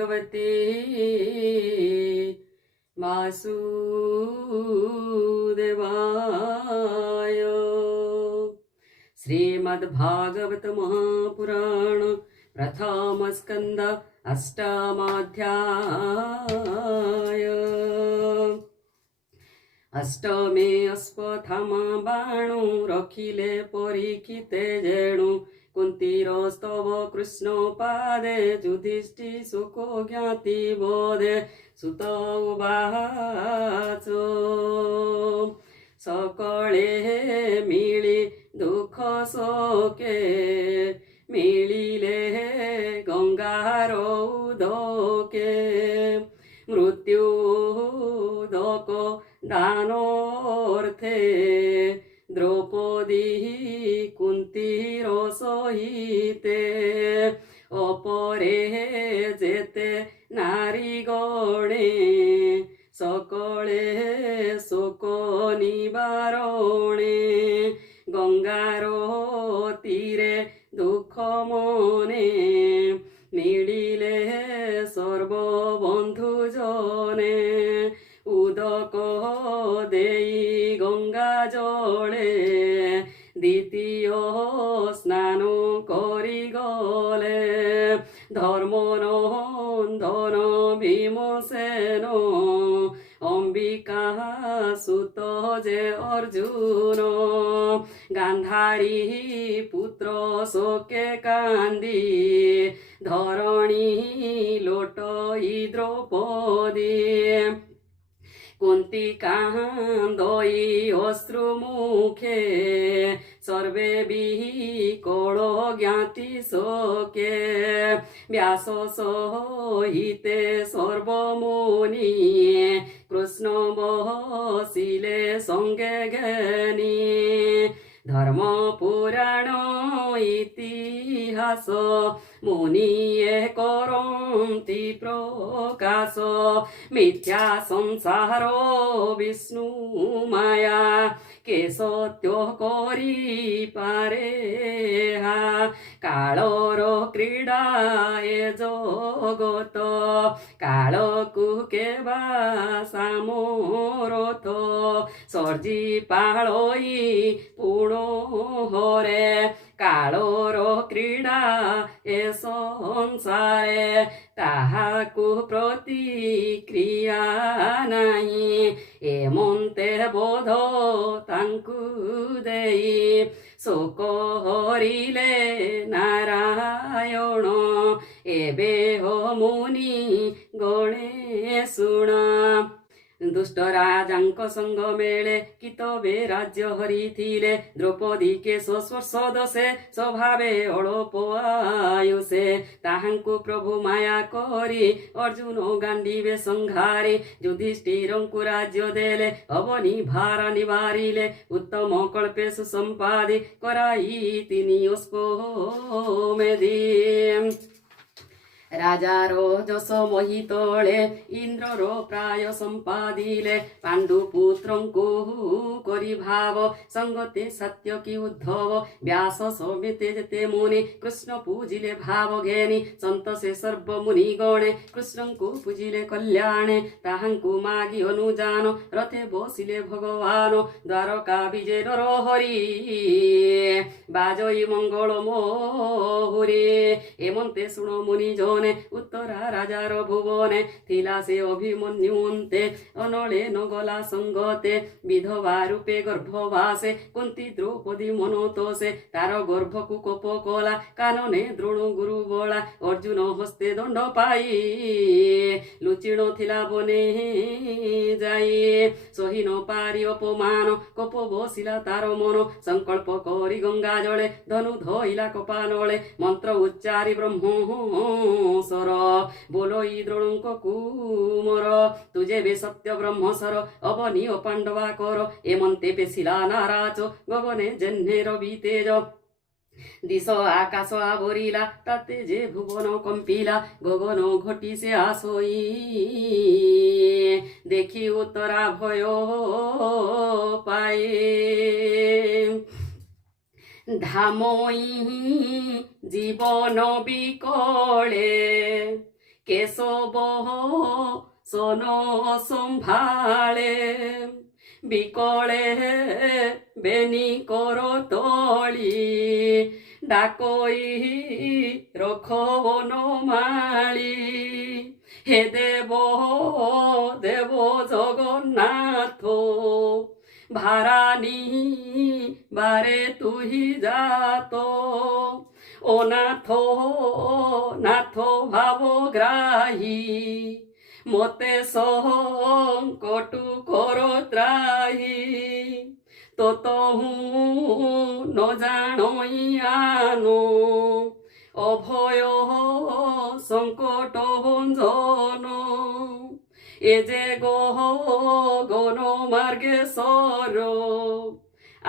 भगवते वासुदेवाय। श्रीमद्भागवत महापुराण प्रथम स्कंद अष्टमाध्याय। अष्टमे अश्वत्थामा बाणु रखिले परीक्षिते जेणु कुंतीर स्तव कृष्ण पादे युधिष्ठि सुको ज्ञाति बोधे सुत उवाच सकळे मिळी दुःख शोके मिलिले गंगार उदके मृत्यु दक दानोर्थे द्रौपदी कुंतीर सहिते अपरे जेते नारी गणे सकळे शोक निवारणे गंगार तीरे दुःख मने मिलिले सर्वबंधु जने उदक देई गंगा जले द्वितीय स्नान करी गले धर्मनंदन भीमसेन अंबिका सुत जे अर्जुन गांधारी पुत्र शोके कांदी धरणी लोटई द्रौपदी कुंती कांदई अश्रुमुखे सर्वे विकल ज्ञाति शोके व्यास सहिते सर्वमुनि कृष्ण बसिले संगे ज्ञानी धर्म पुराण इतिहास मुनिये करन्ति प्रकाश मिथ्या संसार विष्णु माया के सत्य करी पारे हा कालर क्रीडा ए जगत कालकु केबा सामरथ सर्जी पाळई पुण हरे कालर क्रीडा ए संसारे ताहाकु प्रतिक्रिया नाही एमन्ते बोध तांकु देई शोक हरिले नारायण एबे हो मुनि गणे शुण दुष्ट राजांक संग मेले कितबे राज्य हरिथिले द्रौपदी के स्वर्श दशे स्वभावे अळप आयुषे ताहांकु प्रभु माया करी अर्जुन गांडीवे संघारी युधिष्ठिरंकु राज्य देले अवनी भार निवारिले उत्तम कल्पे सुसंपादि कराई तिनि अस्कोमेधि राजारो जस मोहितले इंद्ररो प्राय संपादिले पांडुपुत्रंकु करी भाव संगते सत्य की उद्धव व्यास समेते जेते मुनि कृष्ण पूजिले भाव घेनी संतसे सर्व मुनि गणे कृष्णंकु पूजिले कल्याणे ताहांकु मागी अनुजान रथे बसिले भगवान द्वारका विजय नरहरि बाजई मंगल मोहुरे एमन्ते शुण मुनि जन उत्तरा राजार भुवने थिला से अभिमन्युन्ते अनले न गला संगते विधवा रूपे गर्भवासे कुंती द्रौपदी मनोतोषे तार गर्भकु कोप कला कानने द्रोण गुरु बला अर्जुन हस्ते दंड पाई लुचिण थिला बने जाई सही न पारी अपमान कोप बसिला तार मन संकल्प करी गंगा जले धनु धइला कपानले मंत्र उच्चारी ब्रह्म सर बोलो द्रोणक कुमर तुझे बे सत्य ब्रह्मसर अवनी पांडवा कर एमन्ते पेशिला नाराच गगने जन्हे रवि तेज दिश आकाश आवरिला ताते जे भुवन कंपिला गगन घटी से आसई देखी उत्तरा भय पाए धामई जीवन बिकले কেশব সন সম্ভাଳେ বিকলে বেনি কর তଳି ডাকই রখ বনমালী হে দেব দেব জগন্নাথ ভারানি বারে তুহি যাত ও নাথ নাথ ভাবগ্রাহী মতে সংকটু কর ত্রাহি ততহু ন জানই আনো অভয় সংকট ভঞ্জন এ যে গহ গণ মার্গেশ্বর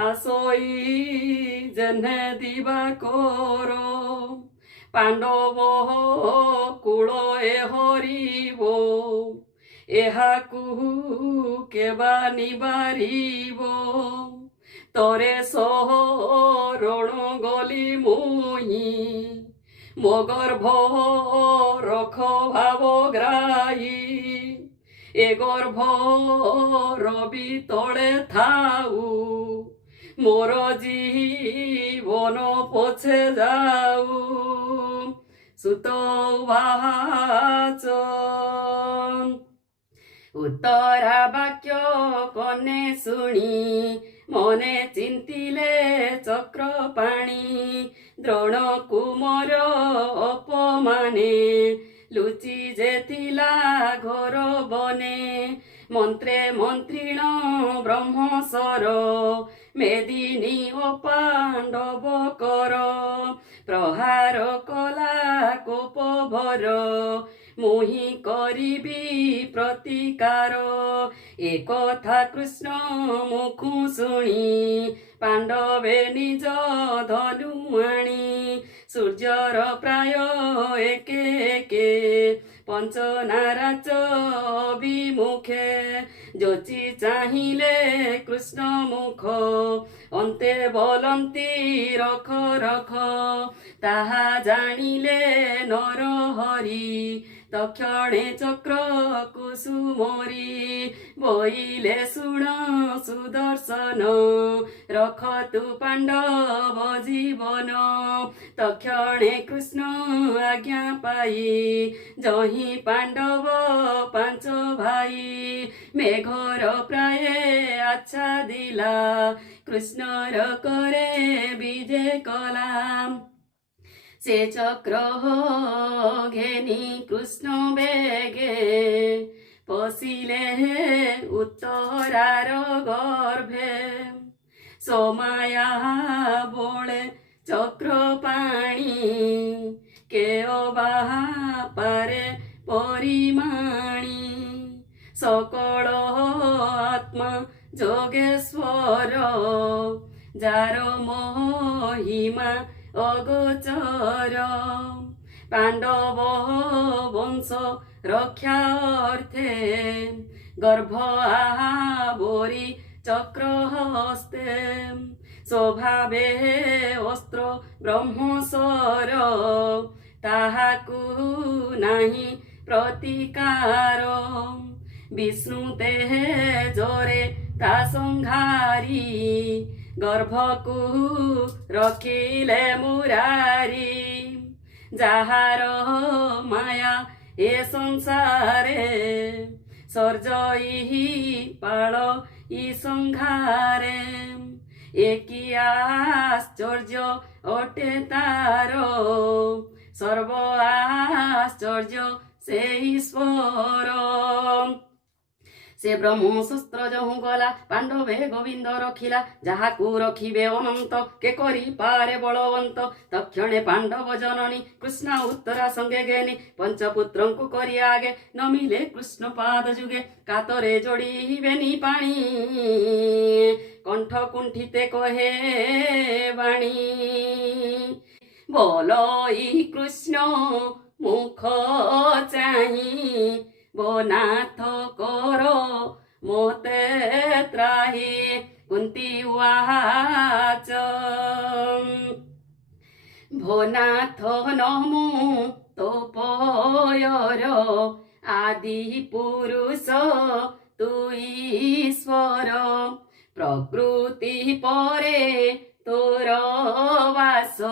আসই যেনে দিবা কর পাণ্ডব কূଳ এ হরিব এহাকু কেবা নিবারিব তরে শরণ গলি মুহি ମୋ ଗର୍ଭ ରଖ ଭାବଗ୍ରାହୀ ଏ ଗର୍ଭ ରବି ତଳେ ଥାଉ ମୋର ଜୀବନ ପଛେ ଯାଉ ସୁତ ବାଚ ଉତ୍ତରା ବାକ୍ୟ କନେ ଶୁଣି ମନେ ଚିନ୍ତିଲେ ଚକ୍ର ପାଣି ଦ୍ରୋଣ କୁମର ଅପମାନେ ଲୁଚି ଯେ ଥିଲା ଘୋର ବନେ ମନ୍ତ୍ରେ ମନ୍ତ୍ରୀଣ ବ୍ରହ୍ମସର মেদিনী ও পাণ্ডব কর প্রহার কলা কোপভর মুহি করিবি প্রতিকার এ কথা কৃষ্ণ মুখু শুনি পাণ্ডবে নিজ ধনু আনি সূর্যর প্রায় একে একে পঞ্চনারাচ বিমুখে যোচি চাহিলে কৃষ্ণ মুখ অন্তে বলন্তি রখ রখ তাহা জানিলে নর হরি তক্ষণে চক্র কুসুমরি বইলে শুণ সুদর্শন রখ তু পাণ্ডব জীবন তক্ষণে কৃষ্ণ আজ্ঞা পাই জহি পাণ্ডব পাঁচ ভাই মেঘর প্রায় আচ্ছা দিলা কৃষ্ণর করে বিজে কলাম সে চক্র ঘেনি কৃষ্ণ বেগে পশিলে উত্তরার গর্ভে সোমায়া বলে চক্র পাণি কেও বাহা পারে পরিমাণি সকল আত্মা যোগেশ্বর যার মহিমা অগোচর পাণ্ডব বংশ রক্ষা অর্থে গর্ভ আবরি চক্র হস্তে স্বভাবে অস্ত্র ব্রহ্মস্বর তাহাকু নাহি প্রতিকার বিষ্ণু তেজরে তা সংহারি গর্ভকু রখিলে মুরারি যাহার মায়া এ সংসারে সর্জই পাল ই সংহারে একই আশ্চর্য অটে তার সর্ব আশ্চর্য সে ঈশ্বর সে ব্রহ্মশস্ত্র যহু গলা পাণ্ডবে গোবিন্দ রখিলা যাহাকু রখিবে অনন্ত কে করি পারে বলবন্ত তক্ষণে পাণ্ডব জননী কৃষ্ণ উত্তরা সঙ্গে গেনি পঞ্চপুত্রଙ୍କୁ କରି ଆଗେ ନମିଲେ କୃଷ୍ଣ ପାଦ ଯୁଗେ କାତରେ ଯୋଡ଼ିବେନି ପାଣି କଣ୍ଠ କୁଣ୍ଠିତେ କହେ ବାଣୀ ବୋଲଇ କୃଷ୍ଣ মুখ চাহি বনাথ কর মোতে ত্রাহি কুন্তি ওয়াচ ভোনাথ নমু তোপয় ଅପର ଆଦି ପୁରୁଷ ତୁ ଈଶ୍ୱର ପ୍ରକୃତି ପରେ ତୋର ବାସ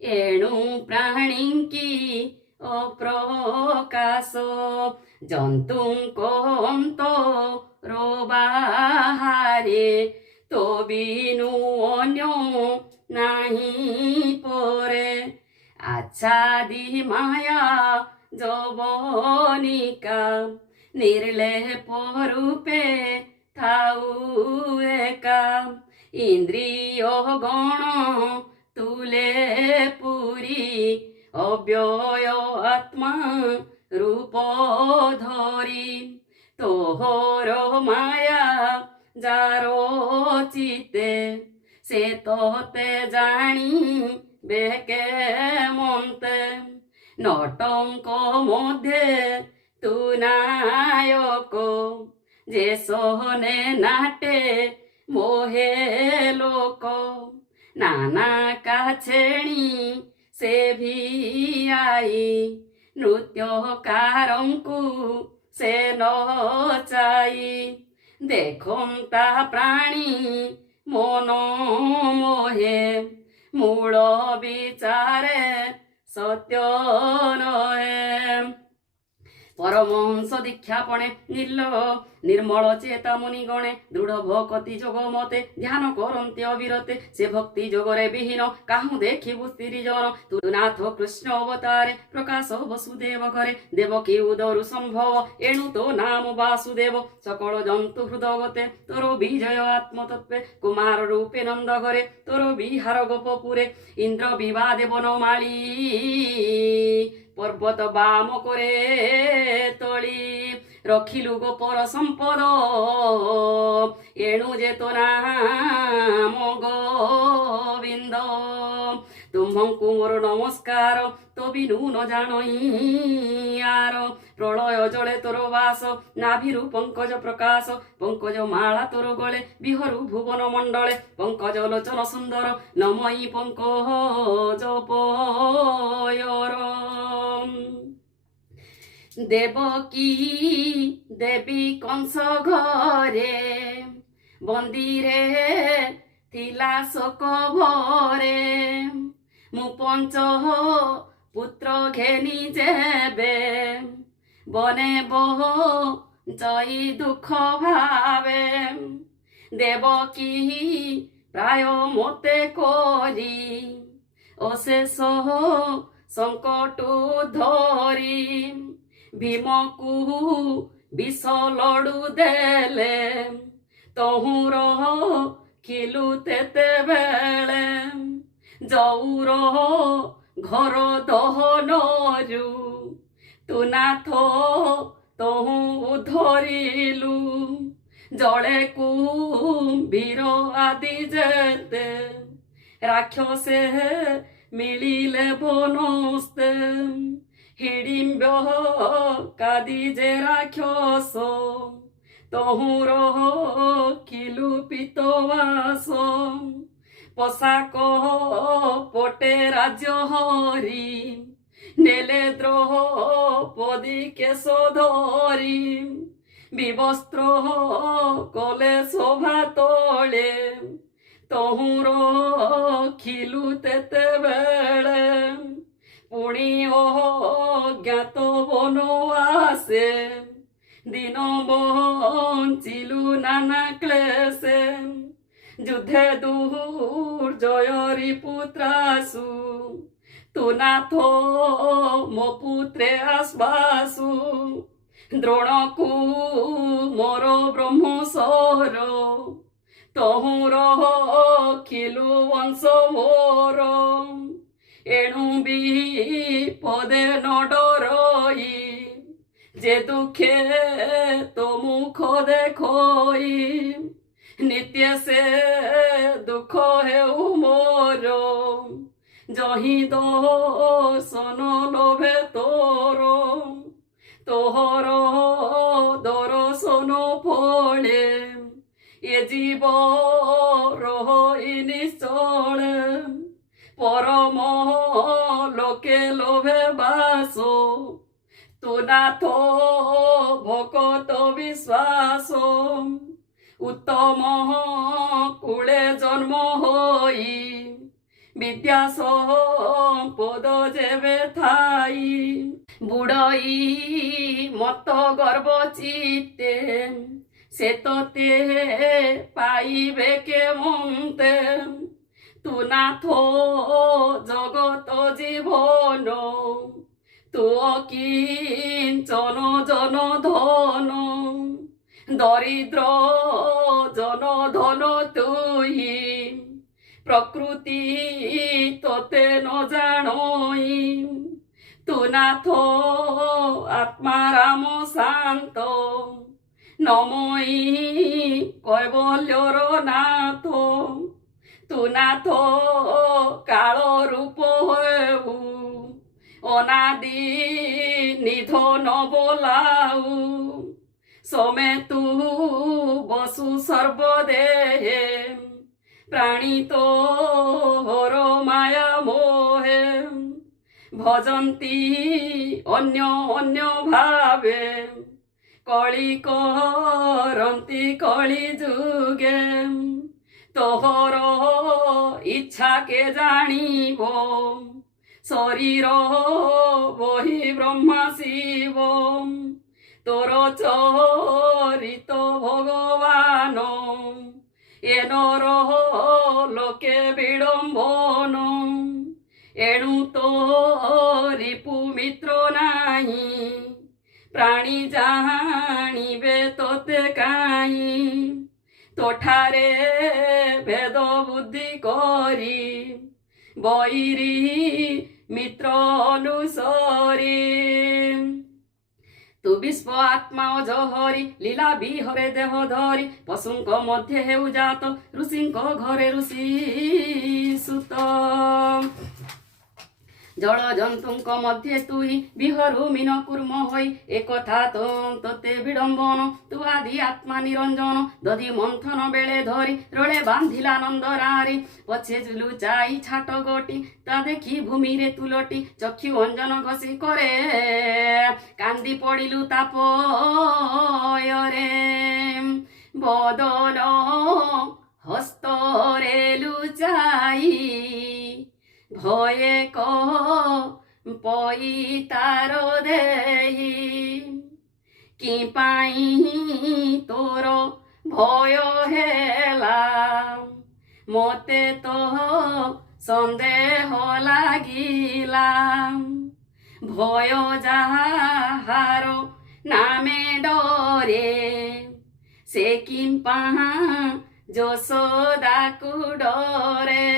ଏଣୁ ପ୍ରାଣୀଙ୍କି ଅପ୍ରକାଶ ଜନ୍ତୁଙ୍କ ଅନ୍ତର ବାହାରେ ତୋ ବିନୁ ଅନ୍ୟ ନାହିଁ ପରେ ଆଚ୍ଛାଦି ମାୟା ଯବନିକା ନିର୍ଲେପ ରୂପେ ଥାଉ ଏକା ଇନ୍ଦ୍ରିୟ ଗଣ ତୁଲେ ପୁରୀ ଅବ୍ୟୟ ଆତ୍ମା ରୂପ ଧରି ତୋହର ମାୟା ଯାର ଚିତେ ସେ ତୋତେ ଜାଣି ବେକେ ମନ୍ତେ নটঙ্ক মধ্যে তু নায়ক যে সহনে নাটে মোহে লোক নানা কাছেণী সে ভিআই নৃত্যকারଙ୍କୁ সে নচাই দেখন্তা প্রাণী মন মোহে মূଳ বিচারে ସତ୍ୟ ନହେ ପରମହଂସ ଦୀକ୍ଷାପଣେ ନିର୍ମଳ ଚେତା ମୁନିଗଣେ ଦୃଢ଼ ଭକତି ଯୋଗ ମତେ ଧ୍ୟାନ କରନ୍ତି ଅବିରତେ ସେ ଭକ୍ତି ଯୋଗରେ ବିହୀନ କାହୁଁ ଦେଖିବୁ ସ୍ତ୍ରୀଜନ ତୁ ନାଥ କୃଷ୍ଣ ଅବତାରେ ପ୍ରକାଶ ବସୁଦେବ ଘରେ ଦେବକୀ ଉଦରୁ ସମ୍ଭବ ଏଣୁ ତୋ ନାମ ବାସୁଦେବ ସକଳ ଜନ୍ତୁ ହୃଦଗତେ ତୋର ବିଜୟ ଆତ୍ମତତ୍ତ୍ୱେ କୁମାର ରୂପେ ନନ୍ଦ ଘରେ ତୋର ବିହାର ଗୋପପୁରେ ଇନ୍ଦ୍ର ବିବାଦେ ବନମାଳୀ পর্বত বাম করে তলি রখিলু গোপর সম্পদ এণু যে তো নাম গোবিন্দ তুমଙ୍କୁ মোর নমস্কার তো বিনু ন জানই আর প্রলয় জলে তোর বাস নাভিরু পঙ্কজ প্রকাশ পঙ্কজ মালা তোর গলে বিহরু ভুবন মণ্ডলে পঙ্কজ লোচন সুন্দর নমই পঙ্কজ পয়র দেবকী দেবী কংস ঘরে বন্দিরে ଥିଲା শোক ভরে মু পঞ্চ পুত্র ঘেনি যেবে বনে বহ জয়ী দুঃখ ভাবে দেবকী প্রায় মতে করি অশেষ সংকটু ধরি ভীমকু বিষ লড়ু দেলে তহুর খিলু তেতে বেলে যৌর ঘর দহনরু তু নাথ তহু ধরিলু জলে কুম্ভীর আদি যেতে রাক্ষসে মিলিলে বনস্তে হিড়িম্ব কাদি যে রাক্ষস তহুর খিলু পিতবাস পোশাক পটে রাজ্য হরি নেলে দ্রৌপদী কেশ ধরি বিবস্ত্র কলে শোভা তোলে তহুর খিলু তেতে বেড়ে পুণি অজ্ঞাত বনবাসে দিন বঞ্চিলু নানা ক্লেশে যুদ্ধে দুর্জয়রি পুত্রাসু তু নাথ মো পুত্রে আসবাসু দ্রোণকু মোর ব্রহ্মসর তহুর খিলু বংশ মোর এণু বিপদে ন ডরই যে দুঃখে তো মুখ দেখই নিত্য সে দুঃখ হেউ মোর জহি দর্শন লোভে তোর তোহর দর্শন ফলে এ জীব রহি নিশ্চলে পরম লোকে লোভে বাস তু নাথ ভকত বিশ্বাস উত্তম কুলে জন্ম হই বিদ্যা সম্পদ যেবে থাই বুড়ই মত গর্ব চিত্তে সে তোতে পাইবে কে মন্তে তু নাথ জগত জীবন তু কিঞ্চন জন ধন দরিদ্র জন ধন তুই প্রকৃতি তোতে ন জানই তু নাথ আত্মারাম শান্ত নমই কৈবল্যর নাথ তু নাথ কাল রূপ হেবু অনাদি নিধন বোলাউ সমে তু বসু সর্বদেহে প্রাণী তো হর মায়া মোহে ভজন্তি অন্য অন্য ভাবে কলি করন্তি কলি যুগে তোহর ইচ্ছা কে জানিব শরীর বহি ব্রহ্মা শিব তোর চরিত ভগবান এনর লোকে বিড়ম্বন এণু তো রিপু মিত্র নাহি প্রাণী জানিবে তোতে কাই তোঠারে ভেদ বুদ্ধি করি বৈরি মিত্র অনুসরি তু বিশ্ব আত্মা অজহরি লীলা বিহরে দেহ ধরি পশুঙ্ক মধ্যে হেউ জাত ঋষিঙ্ক ঘরে ঋষি সুত জল জন্তুঙ্ক মধ্যে তুই বিহরু মিন কুর্ম হই একথা তোতে বিড়ম্বন তু আদি আত্মা নিরঞ্জন দধি মন্থন বেড়ে ধরি রোলে বান্ধিলা নন্দরারি পছে জুলু চাই ছাট গোটি তা দেখি ভূমিরে তুলটি চক্ষু অঞ্জন ঘষি করে কান্দি পড়িলু তাপয়রে বদল হস্তরে লুচাই ভয়ে পই তার দেই কি পাই তোর ভয় হেলা মতে তো সন্দেহ লাগিলা ভয় যাহার নামে ডরে সে কিম্পা যশোদাকু ডরে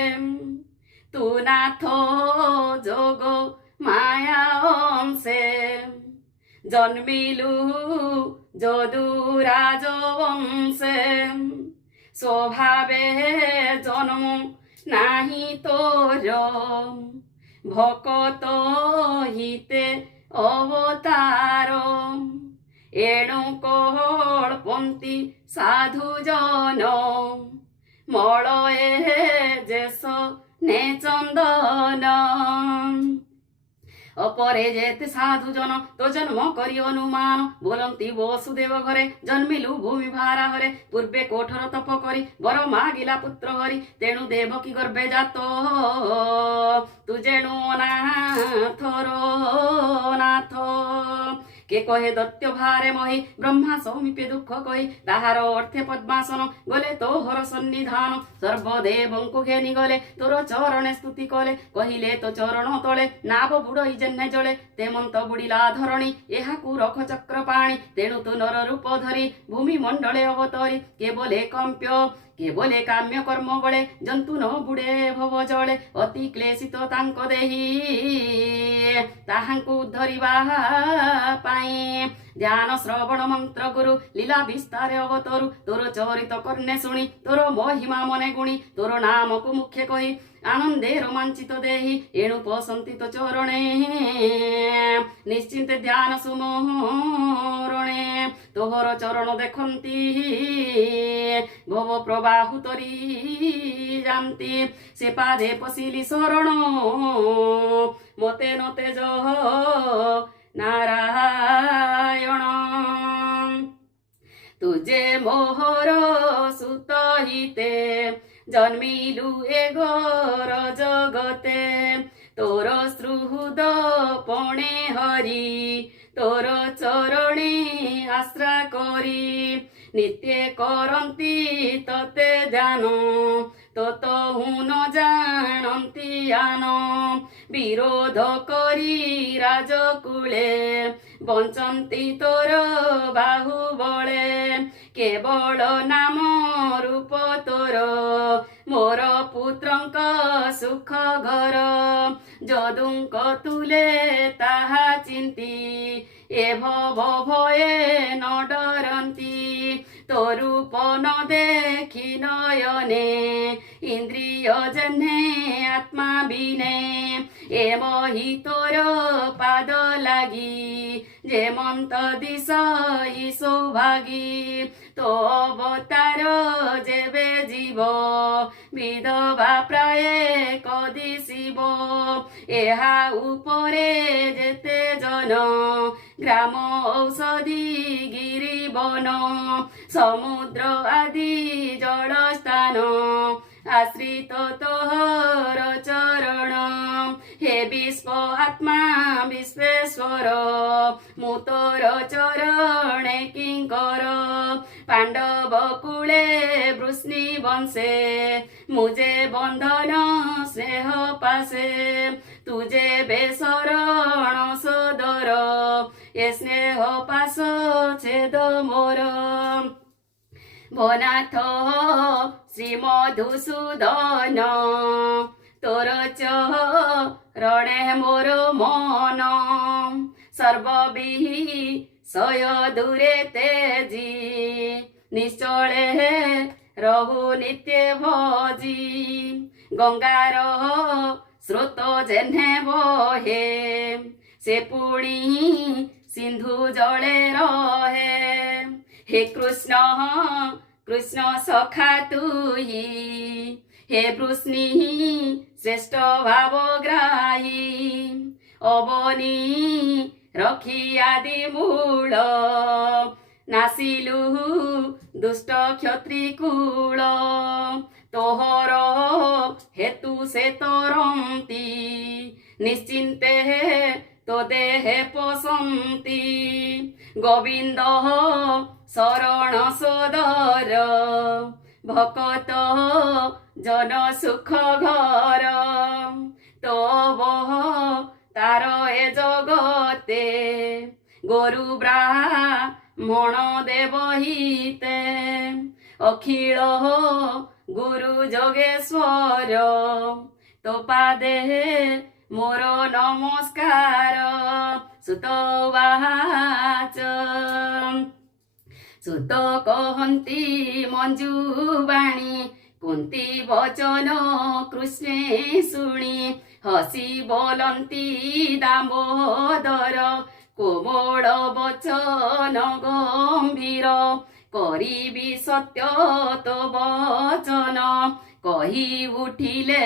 তু নাথ যোগ মায়া অংশে জন্মিলু যদুরাজ বংশে স্বভাবে জন্ম নাহি তোর ভকত হিতে অবতার এণু কল্পন্তি সাধুজন মলয়ে যেস নে চন্দন অপরে যেতে সাধুজন তো জন্ম করি অনুমান বলন্তি বসুদেব ঘরে জন্মিলু ভূমি ভারা হরে পূর্বে কঠোর তপ করি বর মাগিলা পুত্র হরি তেণু দেবকী গর্ভে জাত তু যেণু নাথর নাথ কে কহে দত্য ভারে মহি ব্রহ্মা সৌমিপে দুঃখ কহি তাহার অর্থে পদ্মাসন গলে তোহর সন্নিধান সর্বদেবঙ্কু ঘেনি গলে তোর চরণে স্তুতি কলে কহিলে তো চরণ তলে নাব বুড়ই জেহ্নে জলে তেমন্ত বুড়িলা ধরণী এহাকু রখ চক্র পাণি তেণু তু নর রূপ ধরি ভূমি মণ্ডলে অবতরি কে বলে কম্প্য কে বলে কাম্য কর্ম বলে জন্তু ন বুড়ে ভব জলে অতি ক্লেশিত তাঙ্ক দেহি তাহাଙ୍କୁ ଧରିବା ପାଇଁ ଧ୍ୟାନ ଶ୍ରବଣ ମନ୍ତ୍ର ଗୁରୁ ଲୀଳା ବିସ୍ତାରେ ଅବତରୁ ତୋର ଚରିତ କର୍ଣ୍ଣେ ଶୁଣି ତୋର ମହିମା ମନେ ଗୁଣି ତୋର ନାମକୁ ମୁଖ୍ୟ କହି ଆନନ୍ଦେ ରୋମାଞ୍ଚିତ ଦେହି ଏଣୁ ପସନ୍ତି ତ ଚରଣେ ନିଶ୍ଚିନ୍ତେ ଧ୍ୟାନ ସୁମରଣେ ତୋହର ଚରଣ ଦେଖନ୍ତି ଭବ ପ୍ରବାହୁ ତରି ଯାନ୍ତି ସେ ପାଦେ ପଶିଲି ଶରଣ ମତେ ନ ତେଜ ନାରାୟଣ জন্মিলু এ ঘর জগতে তোর শ্রুহুদ পণে হরি তোর চরণে আশ্রা করি নিত্যে করন্তি ততে জান তত হুন জানন্তি আন বিরোধ করি রাজকুলে বঞ্চন্তি তোর বাহুবলে কেবଳ নাম রূপ তোর মোর পুত্রଙ୍କ ସୁଖ ଘର ଯଦୁଙ୍କ ତୁଲେ ତାହା ଚିନ୍ତି ଏ ଭବ ଭୟେ ନ ଡରନ୍ତି ତୋ ରୂପ ନ ଦେଖି ନୟନେ ଇନ୍ଦ୍ରିୟ ଜହ୍ନେ ଆତ୍ମା ବିନେ ଏ ମହି ତୋର ପାଦ ଲାଗି ଯେ ମନ୍ତ ଦିଶ ଇ ସୌଭାଗୀ তো অবতার যেবে জীব বিধবা প্রায়ে কদিশিব এহা উপরে যেতে জন গ্রাম ঔষধি গিরি বন সমুদ্র আদি জলস্থান আশ্রিত তোহর চরণ হে বিশ্ব আত্মা বিশ্বেশ্বর মু তোর চরণে কিঙ্কর পাণ্ডব কুলে বৃষ্ণি বংশে মুজে বন্ধন স্নেহ পাশে তুজে বেশরণ সদর এ স্নেহ পাশ ছেদ মোর ভনাথ শ্রীমধুসূদন তোর চরণে মোর মন সর্ববিহি সয় দূরে তেজি নিশ্চলে রহু নিত্য ভজি গঙ্গার স্রোত যেনে বহে সে পুণি সিন্ধু জলে রহে হে কৃষ্ণ কৃষ্ণ সখা তুই হে বৃষ্ণি শ্রেষ্ঠ ভাবগ্রাহী অবনী রক্ষী আদি মূল নাসিলু দুষ্ট ক্ষত্রি কূল তোহর হেতু সে তরন্তি নিশ্চিন্তে তো দেহে পশন্তি গোবিন্দ শরণ সদর ভকত জন সুখ ঘর তো বহ তার এ জগতে গরু ব্রাহ্মণ দেবহিতে অখিল গুরু যোগেশ্বর তো পাদে মোর নমস্কার সুতবাচ সুত কহন্তি মঞ্জুবাণী কুন্তি বচন কৃষ্ণে শুনি হসি বলন্তি দামোদর কোমল বচন গম্ভীর করিবি সত্য তো বচন কহি উঠিলে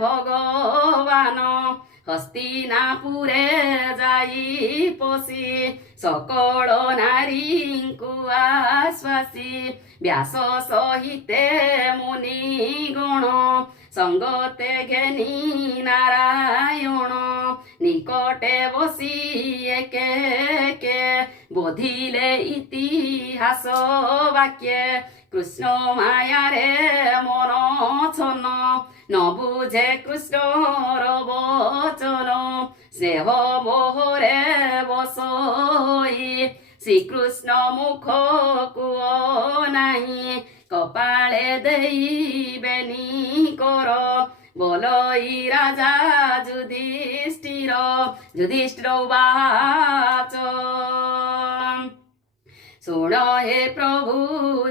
ভগবান হস্তিনাপুরে যাই পশি সকল নারীଙ୍କୁ আশ্বাসী ব্যাস সহিতে মুনি গণ সঙ্গতে ঘেনি নারায়ণ নিকটে বসি একে একে বোধিলে ইতিহাস বাক্যে কৃষ্ণ মায়ারে মন ছন ন বুঝে কৃষ্ণর বচন স্নেহ মোহরে বসই শ্রীকৃষ্ণ মুখ কুয় নাহি কপালে দেইবেনি কর বলই রাজা যুধিষ্ঠির যুধিষ্ঠির বাচ শুণ হে প্রভু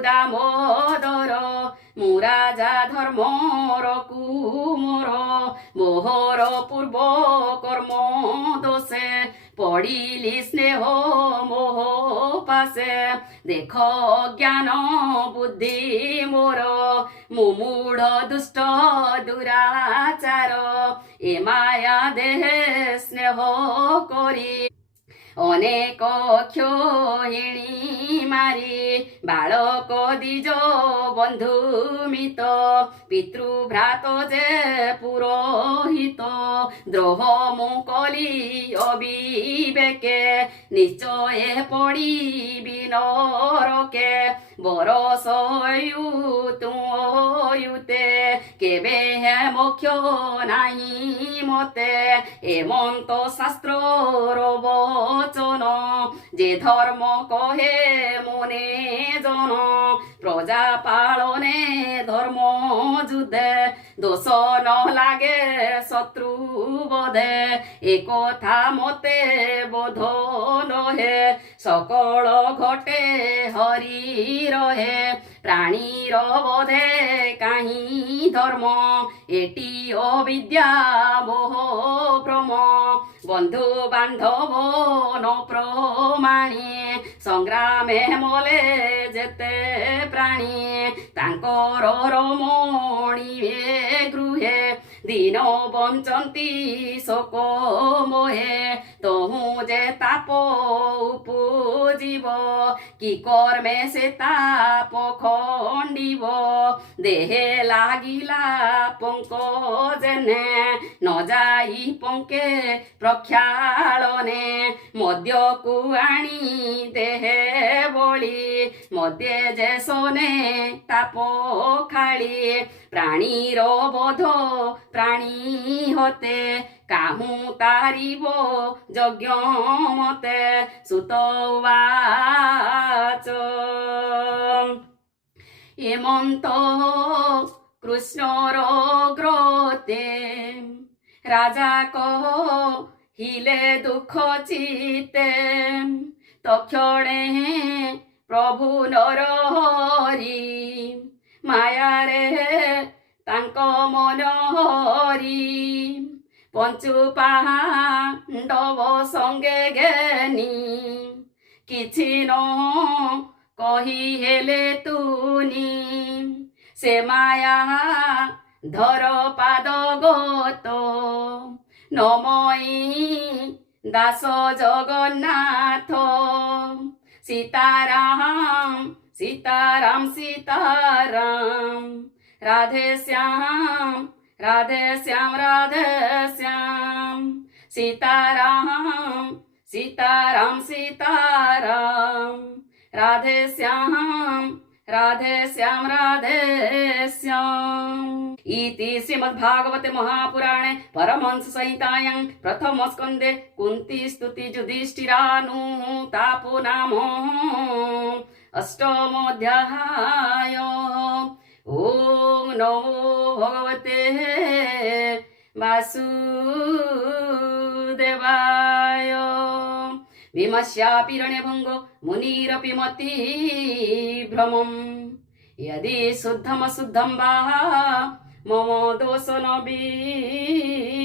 দামোদর মু রাজা ধর্মর কুমোর মোহর পূর্ব কর্ম দোষে পড়িলি স্নেহ মোহ পাশে দেখ জ্ঞান বুদ্ধি মোর মুমূঢ় দুষ্ট দুরাচার এ মায়া দেহে স্নেহ করি ଅନେକ କ୍ଷୟିଣୀ ମାରି ବାଳକ ଦିଜ ବନ୍ଧୁ ମିତ ପିତୃଭ୍ରାତ ଯେ ପୁରୋହିତ ଦ୍ରୋହ ମୁଁ କଲି ଅବିବେକେ ନିଶ୍ଚୟ ପଡ଼ିବି ନରକେ বরসয়ু তুয়ুতে কেবে হে মোক্ষ নাহি মতে এমন্ত শাস্ত্রর বচন যে ধর্ম কহে মনে জন প্রজা পালনে ধর্ম যুদ্ধে দোষ ন লাগে শত্রু বধে একথা মতে বোধ নহে সকল ঘটে হরি রহে প্রাণীর বধে কাহি ধর্ম এটি অবিদ্যা মোহ ভ্রম বন্ধু বান্ধব ন প্রমাণী সংগ্রামে মলে যেতে প্রাণী তাঙ্কর রমণীয়ে গৃহে দিন বঞ্চন্তি শোক মোহে তহু যে তাপ উপজীব কি কর্মে সে তাপ খণ্ডিব দেহে লাগিলা পঙ্ক যেনে ন যাই পঙ্কে প্রক্ষালনে মদ্যକୁ আনি দেহে বলি মধ্যে যে শোনে তাপ খালি প্রাণীর বোধ প্রাণী হতে কাহু তারিব যজ্ঞ মতে সুত উবাচ হেমন্ত কৃষ্ণর গ্রতে রাজা কহিলে দুঃখ চিতে তক্ষণে প্রভু নরহরি মায়ারে তাঙ্ক মন হরি পঞ্চু পাণ্ডব সঙ্গে ঘেনি କିଛି ନ କହି ହେଲେ ତୁନି ସେ ମାୟା ଧର ପାଦ ଗତ ନମଇ ଦାସ ଜଗନ୍ନାଥ ସୀତାରାମ ସୀତାରାମ ସୀତାରାମ ରାଧେ ଶ୍ୟାମ রাধে শ্যাম সীতারাম সীতারাম সীতারাম রাধে শ্যাম রাধে শ্যাম ইতি শ্রীমদ্ভাগবতে মহাপুরাণে পরমহংস সংহিতায়াং প্রথম স্কন্ধে কুন্তি স্তুতি যুধিষ্ঠিরানুতাপো নাম অষ্টমোऽধ্যায় ওম নমো ভগবতে বাসুদেবায় ভীমস্যাপি রণভঙ্গো মুনিরপি মতি ভ্রমম यदि शुद्धम वा मम दोष न विद्यते।